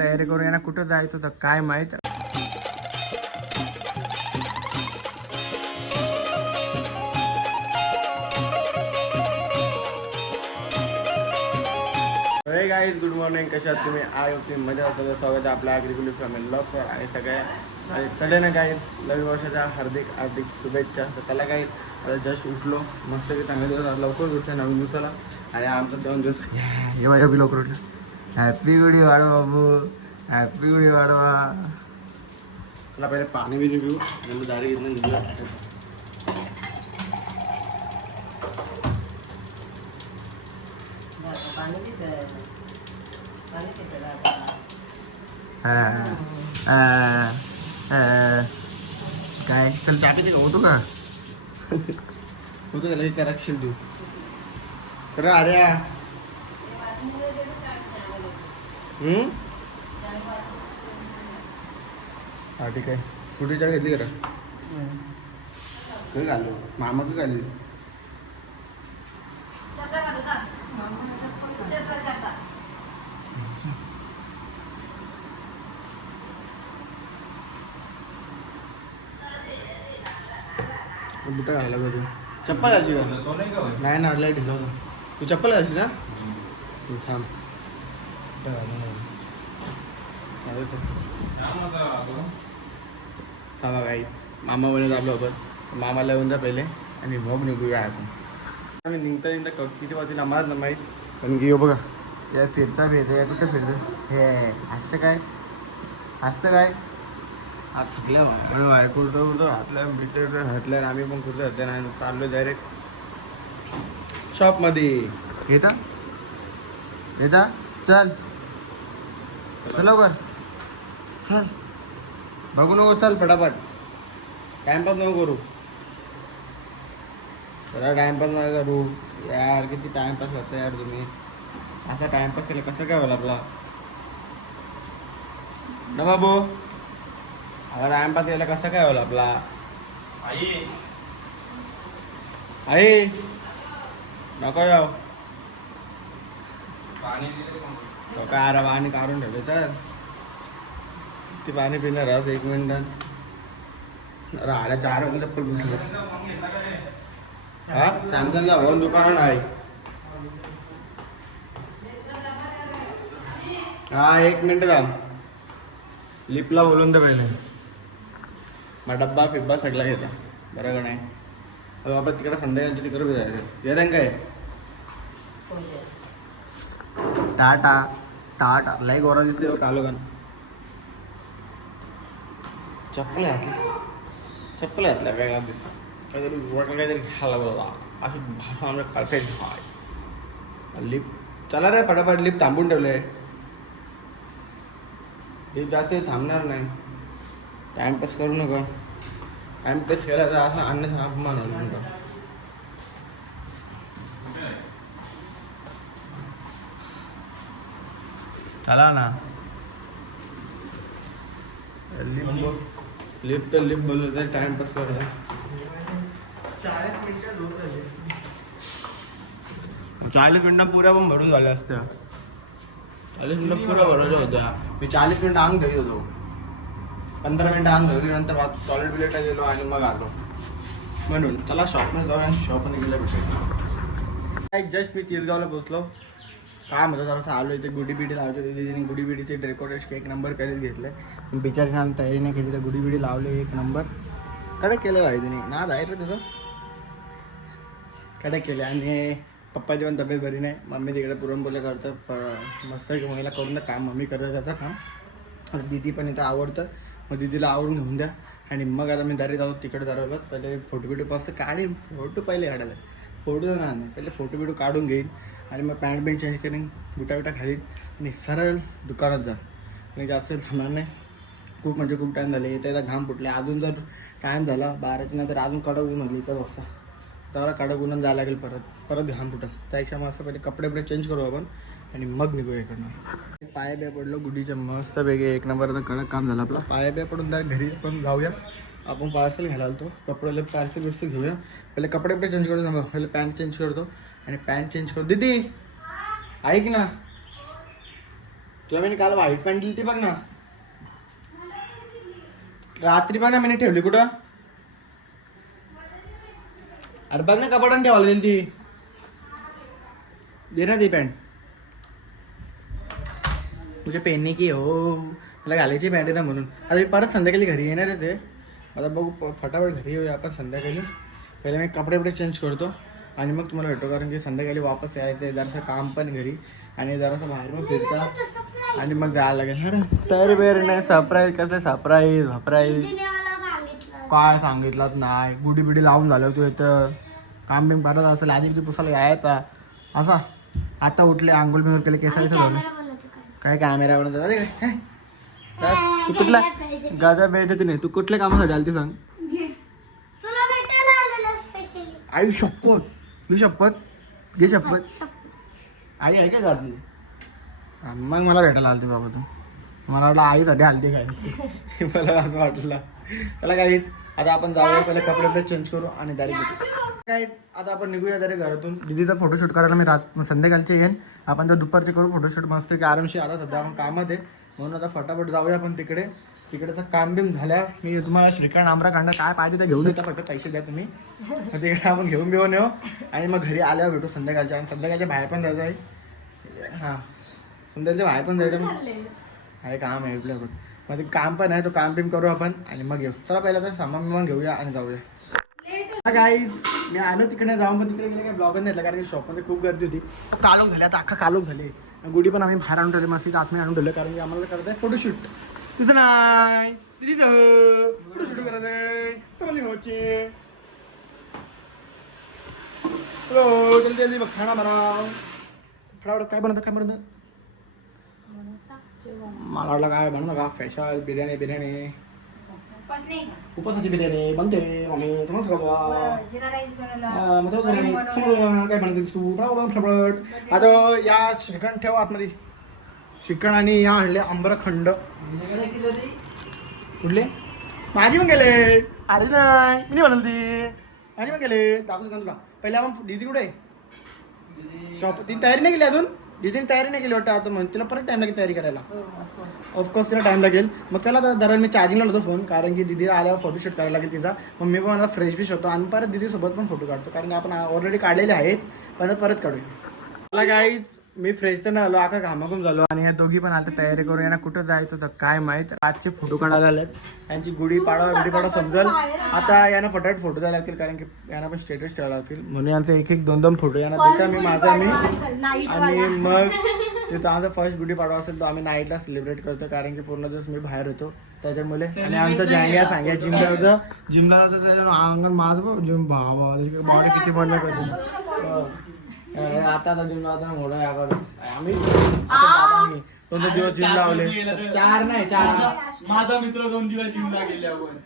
तयारी करून यांना कुठं जायचं होतं काय माहीत? गाईज गुड मॉर्निंग कशा तुम्ही? आय होती मजा होतं स्वागत आहे आपल्या ॲग्रिक्युलर फॅमिली ब्लॉग आणि सगळ्या आणि सगळ्यांना काही नवीन वर्षाच्या हार्दिक हार्दिक शुभेच्छा. तर त्याला काही जस्ट उठलो. मस्त की चांगले दिवस लवकर उठले नवीन दिवसाला. आणि आमचा दोन दिवस हे माझ्या बी लवकर उठलं. हॅपी गुडी वाढवा बाबू हॅपी गुडी वाढवा त्याला पहिले पाणी बिनी पिऊ नंतर दारी घेतलं निघूया हा, हा, हा. काय चल टाकायचे का होतो का होतो त्याला हे करेक्शन देऊ करा अरे हा ठीक आहे. छोटी चाळ घेतली करा काय घालू. मामा काय घालली बुटा घालायला का तू? चप्पल घालची का? नाही ना ढिला होता तू चप्पल घालची ना? तू थांब. बुटा घालून थांबा काही मामा बनवत आपलं आपण मामाला येऊन जा पहिले आणि मग निघूया आपण. आम्ही निघता निघता क- किती वाजता आम्हाला ना माहीत. पण की बघा. या फिरता फिरता या कुठं फिरतं? हे असं काय? असं काय? आज थकल्या पण वाय कुठं कुठं हातल्या मित्र हटल्या आम्ही पण कुठं हटल्या नाही चाललो डायरेक्ट शॉपमध्ये येता? येता? चल. चल लवकर. चल. बघू नको चल फटाफट टाइमपास नको करू. जरा टाइमपास नका करू. यार किती टाइमपास करता यार तुम्ही. असा टाइमपास केला कसं काय होईल आपला? ना बाबू? आता टाइमपास केला कसं काय होईल आपला? आई. नको जाऊ. तो काय आरा पाणी काढून ठेवलं चल. ती पाणी पिणार राहत एक मिनिट. राहिला चार मिनिट चप्पल हा? सॅमसंगचा भाऊन दुकान आहे. हा एक मिनिट थांब. लिपला बोलून तर पहिले. मग डब्बा फिब्बा सगळा घेता. बरं का नाही? बाबा तिकडे संध्याकाळच्या तिकडे जायचं ये रंग काय? टाटा टाटा. लय गोरा दिसते कालो का चप्पल घातली चप्पल घातल्या वेगळा दिसत काहीतरी वाटलं काहीतरी घ्यायला बोला अशी भाषा आमच्या परफेक्ट भाय लिप. चला रे फटाफट लिप थांबून ठेवले. लिप जास्त थांबणार नाही. टाइमपास करू नका. टाइमपास करायचा असं आणण्याचा अपमान होईल. तुमचा चला ना लिप लिप तर लिप बोललो तर टाइमपास करा चाळीस मिनिटं पुऱ्या पण भरून झाल्या असत्या. चाळीस मिनिटं पुऱ्या भरायच्या होत्या. मी चाळीस मिनिटं अंग धरीत होतो. पंधरा मिनिटं अंग धरली नंतर टॉयलेट बिलेटला गेलो आणि मग आलो. म्हणून चला शॉपमध्ये जाऊया आणि शॉपमध्ये गेल्या भेटायचं काय जस्ट मी तिसगावला पोचलो काय म्हणतो जरासं आलो इथे गुडी बिडी लावतो तिथे गुडी बिडीचे डेकोरेशन एक नंबर करीत घेतले बिचारी आम्ही तयारी नाही केली तर गुडी बिडी लावली एक नंबर कडक केलं भाई तिने. नाद आहे रे तुझं. कडक केले. आणि पप्पाची पण तब्येत बरी नाही. मम्मी तिकडे पुरणपोले करतं प- मस्त की महिला करून द्या. काम मम्मी करतं त्याचं काम. दीदी पण इथं आवडतं. मग दीदीला आवडून घेऊन द्या. आणि मग आता मी दारी जाऊ तिकडे जाऊ पहिले फोटो बिटो मस्त काढीन. फोटो पहिले काढायला. फोटो नाही. पहिले फोटो बिटो काढून घेईन. आणि मग पॅन्ट बिंट चेंज करीन बुटा बिटा घालीन आणि सरळ दुकानात जा. आणि जास्त थांबणार नाही. खूप म्हणजे खूप टाईम झाले. त्याचा घाम फुटले. अजून जर टाईम झाला बाराच्या नंतर अजून कडक ऊन म्हटली एकच वाजता तर कडक ऊनच जायला लागेल परत. परत घाम फुटत त्यापेक्षा मस्त पहिले कपडे बिडे चेंज करू आपण आणि मग निघू इकडनं. पाय बे पडलो गुडीच्या वेगळे एक नंबर आता कडक काम झालं आपला. पाय बे पडून तर घरी पण जाऊया. आपण पार्सल घ्यायला तो कपडे पार्सल बिर्सल घेऊया. पहिले कपडे बिडे चेंज करतो. थांबा. पहिले पॅन्ट चेंज करतो. आणि पॅन्ट चेंज करू. दिदी ऐक ना. तुला मी काल व्हाईट पॅन्ट दिली ती बघ ना. रात्री बघ ना मी ठेवली कुठं. अरे बघ ना कपाटाने ठेवायला दिली ती दे ना ती पॅन्ट तुझ्या पेनने की हो. मला घालायची पॅन्ट आहे ना म्हणून. आता मी परत संध्याकाळी घरी येणार आहे आता बघू फटाफट घरी येऊया आपण संध्याकाळी. पहिले मी कपडे कपडे चेंज करतो. आणि मग तुम्हाला भेटतो कारण की संध्याकाळी वापस यायचं आहे जरासं काम पण घरी. आणि जरासं बाहेर मग फिरता. आणि मग जायला लागेल. अरे तर बेर नाही सरप्राईज कसं सरप्राईज सांगितलं. काय सांगितलं नाही. गुडी बिडी लावून झालं तू इथं. काम बिम करत असेल आधी किती पुसायला यायचा. असा. आता उठले आंघोळ बिंघोळ केले केसायचं झालं कॅमेरा बनवतो काय काय कॅमेरा बनवतात अरे हे? तू कुठला? गाजा बेज तिने. तू कुठल्या कामासाठी आली ती सांग तुला भेटायला आलेलो स्पेशली आई शपथ घे शपथ? घे शपथ. आई आहे का हा, मग मला भेटायला आलती बाबा तू. मला वाटलं आईसाठी आलती काय? मला असं वाटलं. त्याला काय आता आपण जाऊया पहिले कपडे बिपडे चेंज करू आणि दारी काय आता आपण निघूया दारी घरातून. दीदीचा फोटोशूट करायला मी रात संध्याकाळचे येईन. आपण तर दुपारचे करू फोटोशूट मस्त की आरामशी आता सध्या आपण कामात आहे. म्हणून आता फटाफट जाऊया आपण तिकडे. तिकडचं काम बिम झाल्या मी तुम्हाला श्रीखंड आमरा कांदा काय पाहिजे ते घेऊन येता फक्त पैसे द्या तुम्ही. मग तिकडे आपण घेऊन घेऊन येऊ. आणि मग घरी आल्यावर भेटू संध्याकाळच्या. आणि संध्याकाळच्या बाहेर पण जायचं आहे. हां. संध्याकाळच्या बाहेर पण जायचं मग आहे काम आहे आपल्या मग ते काम पण आहे तो काम बिम करू आपण. आणि मग येऊ. चला पहिला तर सामान बिमान घेऊया आणि जाऊया. काय मी आलो तिकडे जाऊन पण तिकडे गेले काही ब्लॉगच नाही कारण की शॉपमध्ये खूप गर्दी होती. कालोख झाले आता अख्खा कालोख झाले. गुढी पण आम्ही बाहेर आणून ठेवले मस्त आतमध्ये आणून ठेवलं कारण की आम्हाला करत आहे फोटोशूट तुझं नाही तिथं फोटोशूट करत आहे चला निघायचे हॅलो जल्दी जल्दी बघ खाना बनाव फटाफट काय बनवतं काय बनवतं? मला वाटलं काय बनवलं का स्पेशल बिर्याणी बिर्याणी. उपासाची बिर्याणी बनते मम्मी तुम्हाला सांगा जिरा राईस बनवला हा, मग तो बिर्याणी. काय बनते तू? फटाफट फटाफट. आता या श्रीखंड ठेव आतमध्ये. श्रीखंड आणि या आणले आंबरखंड कुठले? माझी पण गेले. आधी नाही मी नाही बनवली. ती माझी पण गेले. दाखवतो का तुला पहिले आपण दीदी कुठे आहे? शॉप ती तयारी नाही केली अजून? दीदीने तयारी नाही केली वाटतं आता म्हणून. तिला परत टाइम लागेल तयारी करायला. ऑफकोर्स तिला टाइम लागेल. मग त्याला दररोज मी चार्जिंगला होतो फोन कारण की दीदीला आल्यावर फोटोशूट करायला लागेल तिचा. मग मी पण मला फ्रेश फिश होतो आणि परत दीदीसोबत पण फोटो काढतो. कारण आपण ऑलरेडी काढलेले आहेत. पण परत काढूया. मला काय मी फ्रेश तर नाही आलो. आका घामाघूम झालो. आणि या दोघी पण आता तयारी करून यांना कुठं जायचं होतं काय माहीत. आजचे फोटो काढायला आलेत. यांची गुढी पाडवा गुढी पाडवा समजेल. आता यांना फटाफट फोटो द्यायला लागतील कारण की यांना पण स्टेटस ठेवायला लागतील. म्हणून यांचे एक एक दोन दोन फोटो यांना देता. मी माझा मी आणि मग तिथं आमचा फर्स्ट गुढी पाडवा असेल तो आम्ही नाईटला सेलिब्रेट करतो. कारण की पूर्ण दिवस मी बाहेर होतो. त्याच्यामुळे आणि आमचं जँग्या सांग्या जिमला होतं. जिमला जातं अंगण माझं जिम भावा बॉडी किती बनलं करतो आता आता जिम लावताना मोठा आम्ही आता जात आम्ही. दोन दोन दिवस जिम लावले चार नाही चार. माझा मित्र दोन दिवस जिमला गेल्यावर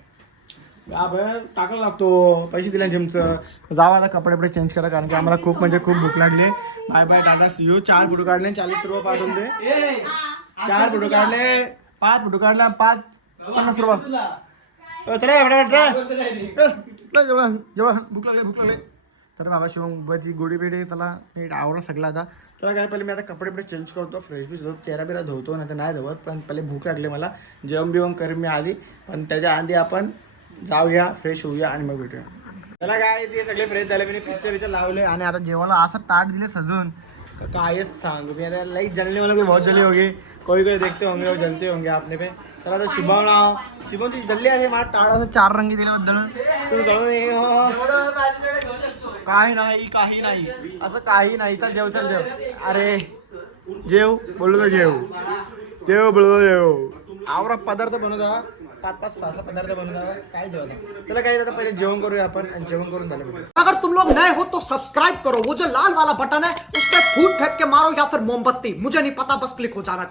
अबे टाकायला लागतो. पैसे दिले जिमचं. जाऊ आता कपडे बिपडे चेंज करा कारण की आम्हाला खूप म्हणजे खूप भूक लागली. Bye bye tata see you चार फोटो काढले चाळीस रुपये पाठवून दे. चार फोटो काढले पाच फोटो काढले पाच पन्नास रुपये. चला, जेवण जेवण. भूक लागली भूक लागली. तर बाबा शिवम गोडी बिडी चला नीट आवडा सगळं आता. चला काय पहिले मी आता कपडे बिडे चेंज करतो फ्रेश बी धुतो चेहरा बिरा धुवतो नाही तर नाही धुवत पण पहिले भूक लागली मला. जेवण बिवण करेन मी आधी पण त्याच्या आधी आपण जाऊया फ्रेश होऊया आणि मग भेटूया. चला काय ते सगळे फ्रेश झाले मी पिक्चर विचार लावले आणि आता जेवायला असं ताट दिले सजून. कायच सांग मी आता लाईक जलने वाला बहुत जले होगे. कोई कोई देखते होंगे और जलते होंगे आपने पे. चला आता शुभम राव शिवमची जल्ली आहे मला टाळ असं चार रंगी दिल्याबद्दल तू जळून ये, हो. हो. काही नाही काही नाही. असं काही नाही. चल, जेव चल, जेव. अरे, जेव, बोललो तर जेव. जेव, बोललो जेव. आवरा पदार्थ बनवता पाच पाच, सहा सहा पदार्थ काय त्याला काही आता पहिले जेवण करूया आपण जेवण करून झालं अगर तुम लोग नए हो तो सब्सक्राइब करो. वो जो लाल वाला बटन है, उस पर फूट फेंक के मारो या फिर मोमबत्ती. मुझे नहीं पता, बस क्लिक हो जाना